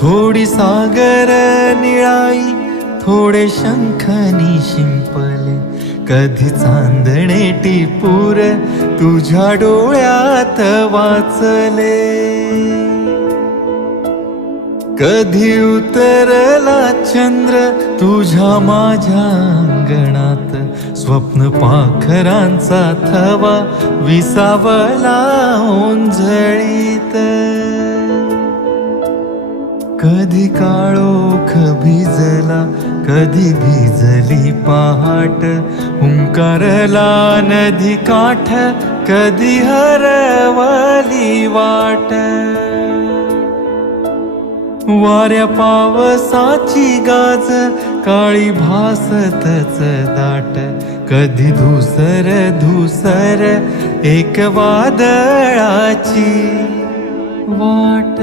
थोडी सागर निळाई, थोडे शंखनी शिंपले, कधी चांदणे टिपूर तुझ्या डोळ्यात वाचले. कधी उतरला चंद्र तुझ्या माझ्या अंगणात, स्वप्न पाखरांचा थवा विसावला ओंजळीत. कधी काळोख भिजला, कधी भिजली पहाट, हुंकारला नदी काठ, कधी हरवली वाट. वाऱ्या पावसाची गाज काळी भासतच दाट, कधी धुसर धुसर एक वादळाची वाट.